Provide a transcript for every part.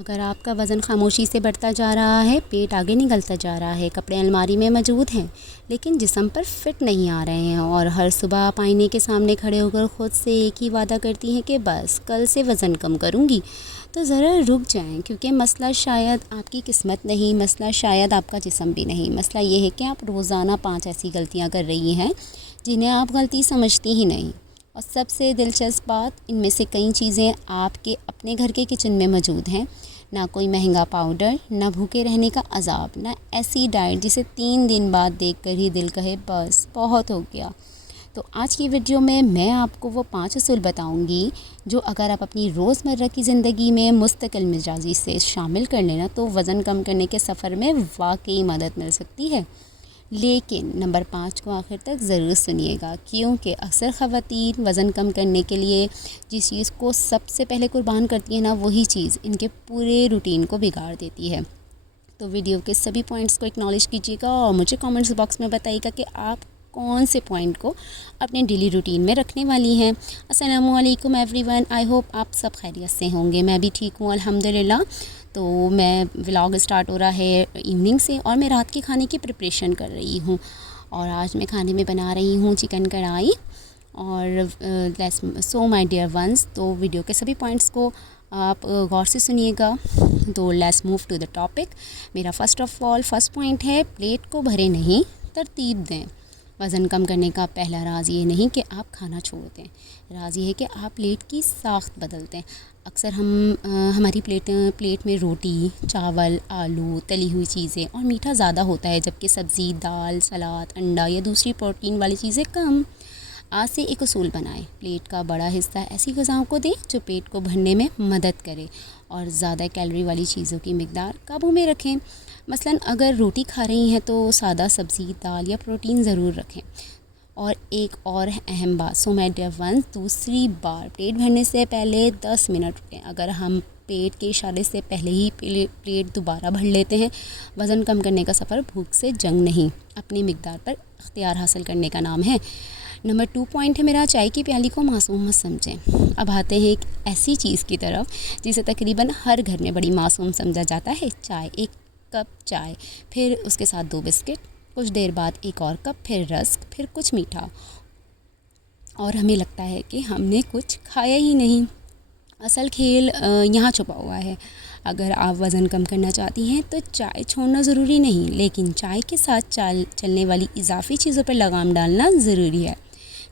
अगर आपका वज़न खामोशी से बढ़ता जा रहा है, पेट आगे निकलता जा रहा है, कपड़े अलमारी में मौजूद हैं लेकिन जिस्म पर फिट नहीं आ रहे हैं और हर सुबह आप आईने के सामने खड़े होकर ख़ुद से एक ही वादा करती हैं कि बस कल से वज़न कम करूँगी, तो ज़रा रुक जाएं, क्योंकि मसला शायद आपकी किस्मत नहीं, मसला शायद आपका जिस्म भी नहीं। मसला ये है कि आप रोज़ाना 5 ऐसी गलतियाँ कर रही हैं जिन्हें आप गलती समझती ही नहीं। और सबसे दिलचस्प बात, इनमें से कई चीज़ें आपके अपने घर के किचन में मौजूद हैं। ना कोई महंगा पाउडर, ना भूखे रहने का अजाब, ना ऐसी डाइट जिसे 3 दिन बाद देखकर ही दिल कहे बस बहुत हो गया। तो आज की वीडियो में मैं आपको वो 5 असूल बताऊंगी जो अगर आप अपनी रोज़मर्रा की ज़िंदगी में मुस्तकिल मिजाजी से शामिल कर लेना तो वज़न कम करने के सफ़र में वाकई मदद मिल सकती है। लेकिन नंबर 5 को आखिर तक ज़रूर सुनिएगा, क्योंकि अक्सर ख़वातीन वज़न कम करने के लिए जिस चीज़ को सबसे पहले कुर्बान करती है ना, वही चीज़ इनके पूरे रूटीन को बिगाड़ देती है। तो वीडियो के सभी पॉइंट्स को एक्नॉलेज कीजिएगा और मुझे कमेंट्स बॉक्स में बताइएगा कि आप कौन से पॉइंट को अपने डेली रूटीन में रखने वाली हैं। अस्सलामु अलैकुम एवरीवन, आई होप आप सब खैरियत से होंगे। मैं भी ठीक हूँ अल्हम्दुलिल्लाह। तो मैं व्लॉग स्टार्ट हो रहा है इवनिंग से और मैं रात के खाने की प्रिपरेशन कर रही हूँ। और आज मैं खाने में बना रही हूँ चिकन कढ़ाई। और सो माय डियर वंस, तो वीडियो के सभी पॉइंट्स को आप गौर से सुनिएगा। तो let's move to the topic. मेरा फर्स्ट पॉइंट है, प्लेट को भरे नहीं तरतीब दें। वज़न कम करने का पहला राज ये नहीं कि आप खाना छोड़ दें, राज ये है कि आप प्लेट की साख्त बदल दें। अक्सर हमारी प्लेट में रोटी, चावल, आलू, तली हुई चीज़ें और मीठा ज़्यादा होता है, जबकि सब्ज़ी, दाल, सलाद, अंडा या दूसरी प्रोटीन वाली चीज़ें कम। आज से एक उसूल बनाएं, प्लेट का बड़ा हिस्सा ऐसी ग़िज़ाओं को दें जो पेट को भरने में मदद करे और ज़्यादा कैलोरी वाली चीज़ों की मिकदार काबू में रखें। मसलन अगर रोटी खा रही हैं तो सादा सब्ज़ी, दाल या प्रोटीन ज़रूर रखें। और एक और अहम बात, सो माय डियर वंस, दूसरी बार पेट भरने से पहले 10 मिनट रुकें। अगर हम पेट के इशारे से पहले ही प्लेट दोबारा भर लेते हैं, वज़न कम करने का सफ़र भूख से जंग नहीं, अपनी मिकदार पर अख्तियार हासिल करने का नाम है। नंबर 2 पॉइंट है मेरा, चाय की प्याली को मासूम मत समझें। अब आते हैं एक ऐसी चीज़ की तरफ जिसे तकरीबन हर घर में बड़ी मासूम समझा जाता है, चाय। एक कप चाय, फिर उसके साथ 2 बिस्किट, कुछ देर बाद एक और कप, फिर रस्क, फिर कुछ मीठा, और हमें लगता है कि हमने कुछ खाया ही नहीं। असल खेल यहाँ छुपा हुआ है। अगर आप वज़न कम करना चाहती हैं तो चाय छोड़ना ज़रूरी नहीं, लेकिन चाय के साथ चलने वाली इजाफ़ी चीज़ों पर लगाम डालना ज़रूरी है।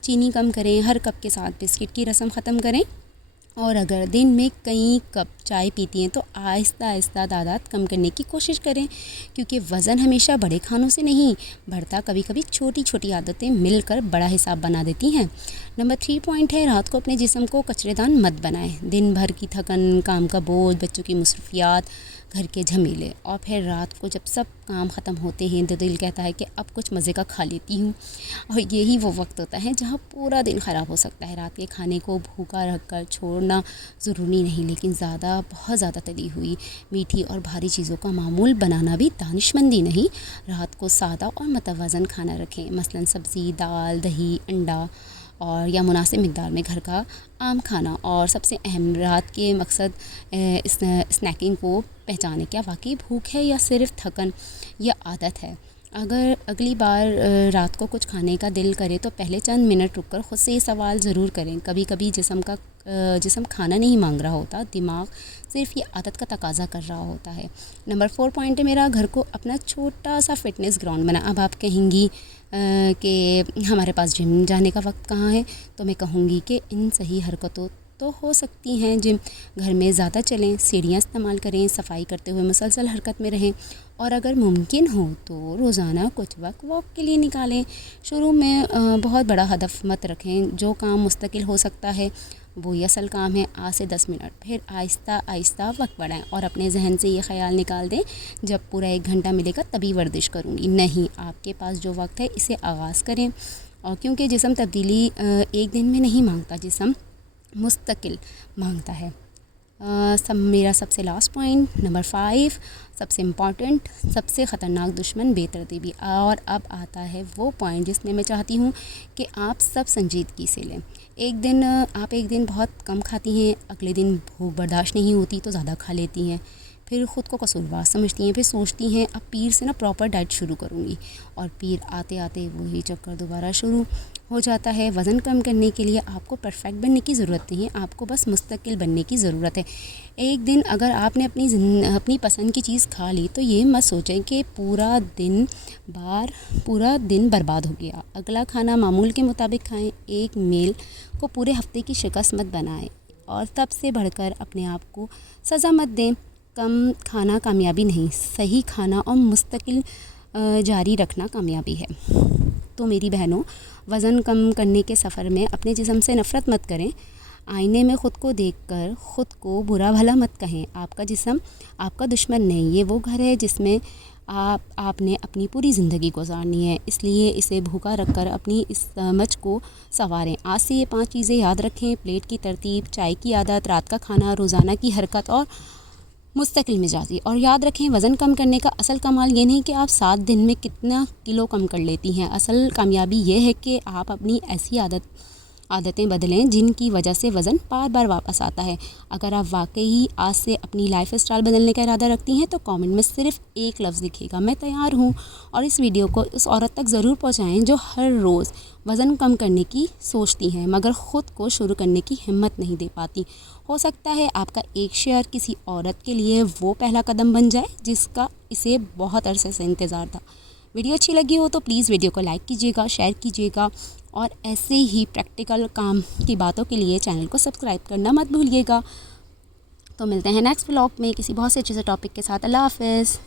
चीनी कम करें, हर कप के साथ बिस्किट की रस्म ख़त्म करें। और अगर दिन में कई कप चाय पीती हैं तो आहिस्ता आहिस्ता तादाद कम करने की कोशिश करें, क्योंकि वज़न हमेशा बड़े खानों से नहीं बढ़ता, कभी कभी छोटी छोटी आदतें मिलकर बड़ा हिसाब बना देती हैं। नंबर 3 पॉइंट है, रात को अपने जिस्म को कचरेदान मत बनाएं। दिन भर की थकन, काम का बोझ, बच्चों की मसरूफियात, घर के झमेले, और फिर रात को जब सब काम ख़त्म होते हैं तो दिल कहता है कि अब कुछ मज़े का खा लेती हूँ। और यही वो वक्त होता है जहाँ पूरा दिन ख़राब हो सकता है। रात के खाने को भूखा रखकर छोड़ना ज़रूरी नहीं, लेकिन बहुत ज़्यादा तली हुई, मीठी और भारी चीज़ों का मामूल बनाना भी दानिशमंदी नहीं। रात को सादा और मुतवाज़न खाना रखें, मसलन सब्ज़ी, दाल, दही, अंडा और या मुनासिब मिकदार में घर का आम खाना। और सबसे अहम, रात के मकसद स्नैकिंग को पहचाने, क्या वाकई भूख है या सिर्फ थकन या आदत है। अगर अगली बार रात को कुछ खाने का दिल करे तो पहले चंद मिनट रुककर ख़ुद से ये सवाल ज़रूर करें। कभी कभी जिस्म खाना नहीं मांग रहा होता, दिमाग सिर्फ ये आदत का तकाजा कर रहा होता है। नंबर 4 पॉइंट है मेरा, घर को अपना छोटा सा फ़िटनेस ग्राउंड बना। अब आप कहेंगी कि हमारे पास जिम जाने का वक्त कहाँ है, तो मैं कहूँगी कि इन सही हरकतों तो हो सकती हैं जिम। घर में ज़्यादा चलें, सीढ़ियाँ इस्तेमाल करें, सफाई करते हुए मुसलसल हरकत में रहें, और अगर मुमकिन हो तो रोज़ाना कुछ वक्त वॉक के लिए निकालें। शुरू में बहुत बड़ा हदफ मत रखें, जो काम मुस्तकिल हो सकता है वही असल काम है। आज से 10 मिनट, फिर आहिस्ता आहिस्ता वक्त बढ़ाएं और अपने जहन से ये ख्याल निकाल दें जब पूरा 1 घंटा मिलेगा तभी वर्जिश करूँगी। नहीं, आपके पास जो वक्त है इसे आगाज़ करें। और क्योंकि जिस्म तब्दीली एक दिन में नहीं मांगता, जिस्म मुस्तकिल मांगता है। मेरा सबसे लास्ट पॉइंट नंबर 5, सबसे इम्पॉर्टेंट, सबसे ख़तरनाक दुश्मन बेतरतीबी। और अब आता है वो पॉइंट जिसमें मैं चाहती हूँ कि आप सब संजीदगी से लें। आप एक दिन बहुत कम खाती हैं, अगले दिन भूख बर्दाश्त नहीं होती तो ज़्यादा खा लेती हैं, फिर ख़ुद को कसूरवार समझती हैं, फिर सोचती हैं अब पीर से ना प्रॉपर डाइट शुरू करूँगी, और पीर आते आते वही चक्कर दोबारा शुरू हो जाता है। वज़न कम करने के लिए आपको परफेक्ट बनने की ज़रूरत नहीं है, आपको बस मुस्तकिल बनने की ज़रूरत है। एक दिन अगर आपने अपनी पसंद की चीज़ खा ली तो ये मत सोचें कि पूरा दिन बर्बाद हो गया। अगला खाना मामूल के मुताबिक खाएं, एक मील को पूरे हफ्ते की शिकस्त मत बनाएं, और तब से बढ़कर अपने आप को सज़ा मत दें। कम खाना कामयाबी नहीं, सही खाना और मुस्तकिल जारी रखना कामयाबी है। तो मेरी बहनों, वज़न कम करने के सफ़र में अपने जिस्म से नफ़रत मत करें। आईने में ख़ुद को देखकर ख़ुद को बुरा भला मत कहें। आपका जिस्म आपका दुश्मन नहीं, ये वो घर है जिसमें आपने अपनी पूरी ज़िंदगी गुजारनी है, इसलिए इसे भूखा रखकर अपनी इस समझ को संवारें। आज से ये 5 चीज़ें याद रखें: प्लेट की तरतीब, चाय की आदत, रात का खाना, रोज़ाना की हरकत और मुस्तकिल मिजाजी। और याद रखें, वज़न कम करने का असल कमाल ये नहीं कि आप 7 दिन में कितना किलो कम कर लेती हैं। असल कामयाबी ये है कि आप अपनी ऐसी आदतें बदलें जिनकी वजह से वज़न बार बार वापस आता है। अगर आप वाकई आज से अपनी लाइफ स्टाइल बदलने का इरादा रखती हैं तो कमेंट में सिर्फ एक लफ्ज़ लिखिएगा, मैं तैयार हूँ। और इस वीडियो को उस औरत तक ज़रूर पहुँचाएँ जो हर रोज़ वज़न कम करने की सोचती हैं मगर ख़ुद को शुरू करने की हिम्मत नहीं दे पाती। हो सकता है आपका एक शेयर किसी औरत के लिए वो पहला कदम बन जाए जिसका इसे बहुत अरसे से इंतज़ार था। वीडियो अच्छी लगी हो तो प्लीज़ वीडियो को लाइक कीजिएगा, शेयर कीजिएगा, और ऐसे ही प्रैक्टिकल काम की बातों के लिए चैनल को सब्सक्राइब करना मत भूलिएगा। तो मिलते हैं नेक्स्ट व्लॉग में किसी बहुत से अच्छे से टॉपिक के साथ। अल्लाह हाफ़िज़।